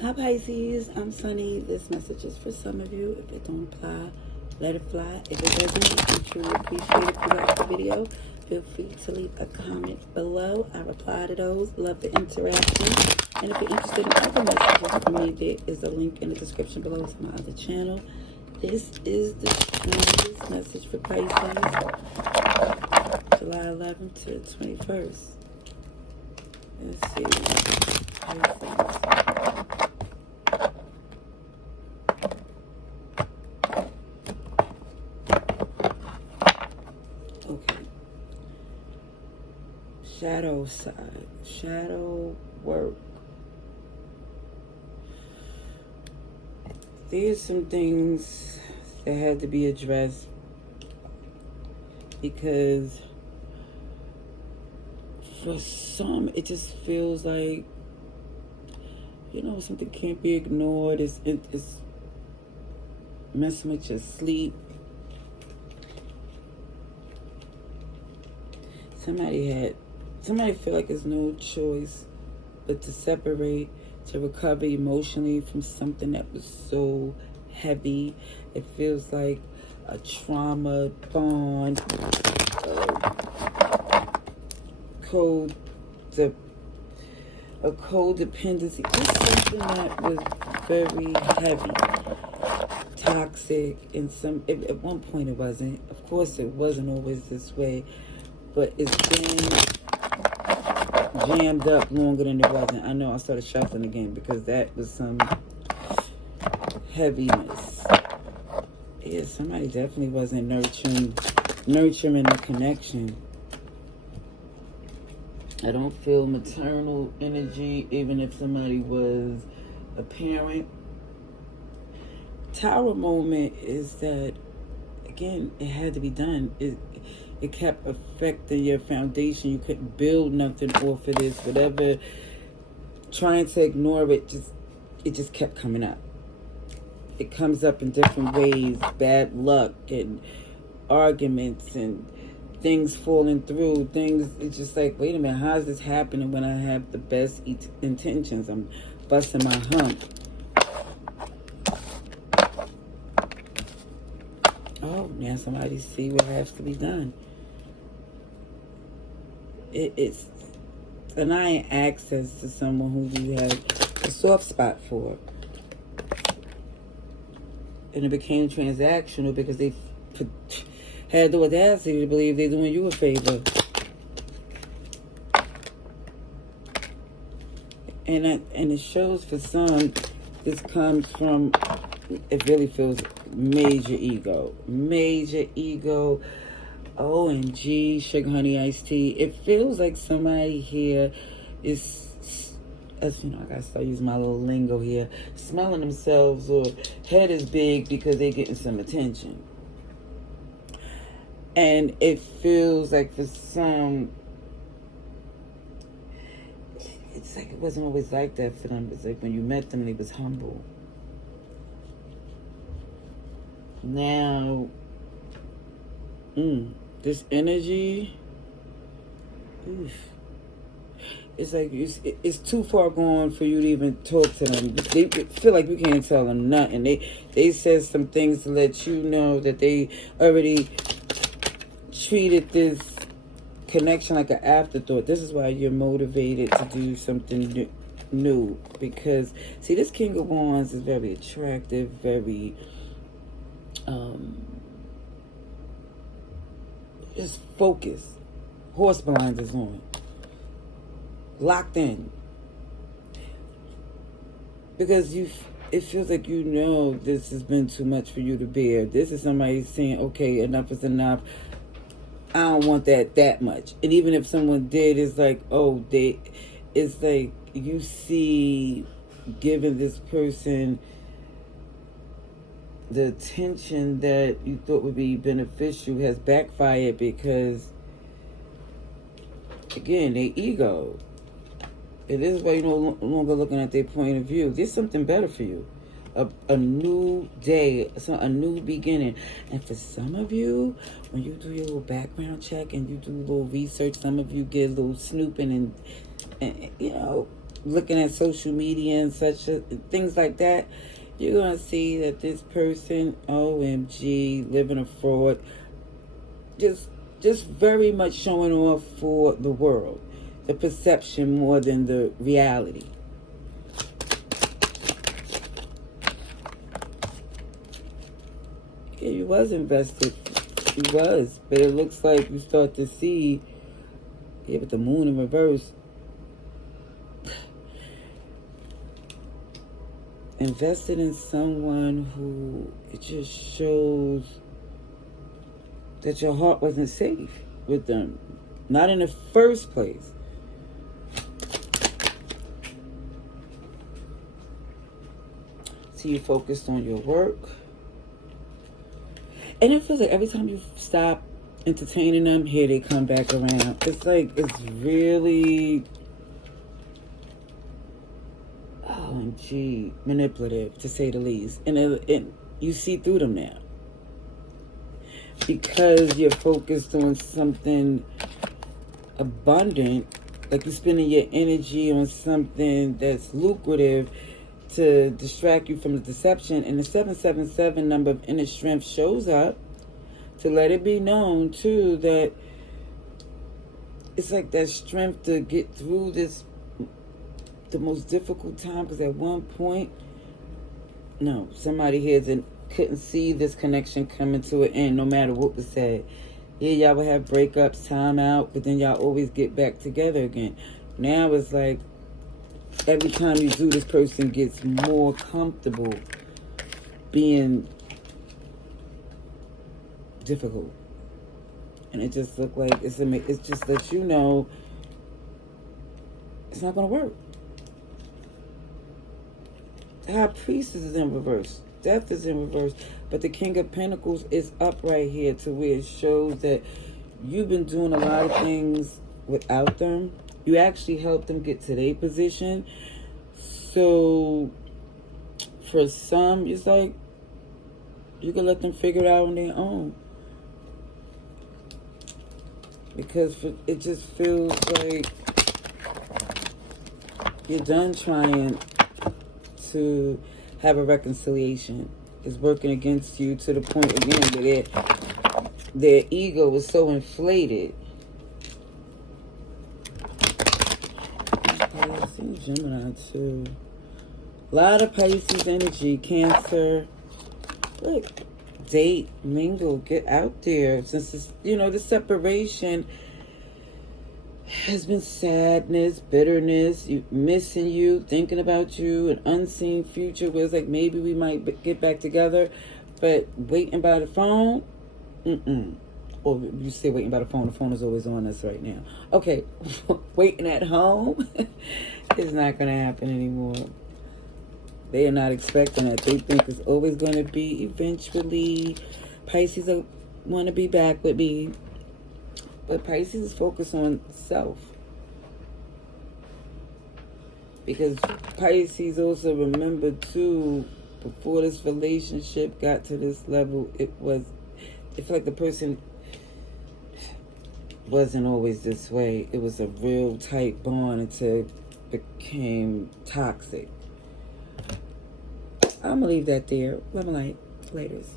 Hi Pisces, I'm Sunny. This message is for some of you. If it don't apply, let it fly. If it doesn't, we truly appreciate it. If you like the video, feel free to leave a comment below. I reply to those. Love the interaction. And if you're interested in other messages from me, there is a link in the description below to my other channel. This is the strongest message for Pisces, July 11th to the 21st. Let's see. Pisces. Shadow side, shadow work. There's some things that had to be addressed because for some it just feels like, something can't be ignored. It's messing with your sleep. Somebody feel like there's no choice but to separate, to recover emotionally from something that was so heavy. It feels like a trauma bond, a codependency. Just something that was very heavy, toxic, and at one point it wasn't. Of course, it wasn't always this way, but it's been jammed up longer than it wasn't. I know I started shuffling again because that was some heaviness. Yeah, somebody definitely wasn't nurturing the connection. I don't feel maternal energy, even if somebody was a parent. Tower moment is that, again, it had to be done. It kept affecting your foundation. You couldn't build nothing off of this. Whatever, trying to ignore it, it just kept coming up. It comes up in different ways. Bad luck and arguments and things falling through. It's just like, wait a minute, how is this happening when I have the best intentions? I'm busting my hump. Oh, now somebody see what has to be done. It's denying access to someone who you have a soft spot for. And it became transactional because they had the audacity to believe they're doing you a favor. And it shows for some, this comes from, it really feels major ego. Major ego. OMG, sugar honey iced tea. It feels like somebody here is, as you know, I gotta start using my little lingo here, smelling themselves, or head is big because they're getting some attention. And it feels like for some, it's like it wasn't always like that for them. It's like when you met them, they was humble. Now, this energy, it's like it's too far gone for you to even talk to them. They feel like you can't tell them nothing. They said some things to let you know that they already treated this connection like an afterthought. This is why you're motivated to do something new. Because, see, this King of Wands is very attractive, very just focused. Horse blinders on. Locked in. Because it feels like this has been too much for you to bear. This is somebody saying, okay, enough is enough. I don't want that much. And even if someone did, it's like, it's like you see giving this person the attention that you thought would be beneficial has backfired because, again, their ego. It is why you're no longer looking at their point of view. There's something better for you. A new day, a new beginning. And for some of you, when you do your little background check and you do a little research, some of you get a little snooping and you know, looking at social media and things like that, you're going to see that this person, OMG, living a fraud, just very much showing off for the world, the perception more than the reality. Yeah, you was invested. You was. But it looks like you start to see, yeah, with the moon in reverse, invested in someone who, it just shows that your heart wasn't safe with them. Not in the first place. So you focused on your work. And it feels like every time you stop entertaining them, here they come back around. It's like, it's really, OMG, manipulative, to say the least. And you see through them now. Because you're focused on something abundant, like you're spending your energy on something that's lucrative to distract you from the deception. And the 777 number of inner strength shows up to let it be known too that it's like that strength to get through this, the most difficult time. Because at one point, no, somebody here couldn't see this connection coming to an end no matter what was said. Yeah, y'all would have breakups, time out, but then y'all always get back together again. Now it's like every time you do, this person gets more comfortable being difficult. And it just looked like it's just that you know it's not going to work. The High Priestess is in reverse. Death is in reverse. But the King of Pentacles is up right here to where it shows that you've been doing a lot of things without them. You actually helped them get to their position. So for some, it's like you can let them figure it out on their own. Because it just feels like you're done trying to have a reconciliation. It's working against you to the point, again, that their ego is so inflated. Pisces, Gemini too. A lot of Pisces energy, Cancer. Look, date, mingle, get out there. Since this, the separation has been sadness, bitterness, missing you, thinking about you, an unseen future where it's like maybe we might get back together, but waiting by the phone, Or you say waiting by the phone is always on us right now. Okay, waiting at home is not going to happen anymore. They are not expecting it. They think it's always going to be eventually. Pisces want to be back with me. But Pisces is focused on self. Because Pisces also remember too, before this relationship got to this level, it felt like the person wasn't always this way. It was a real tight bond until it became toxic. I'm going to leave that there. Love and light. Laters.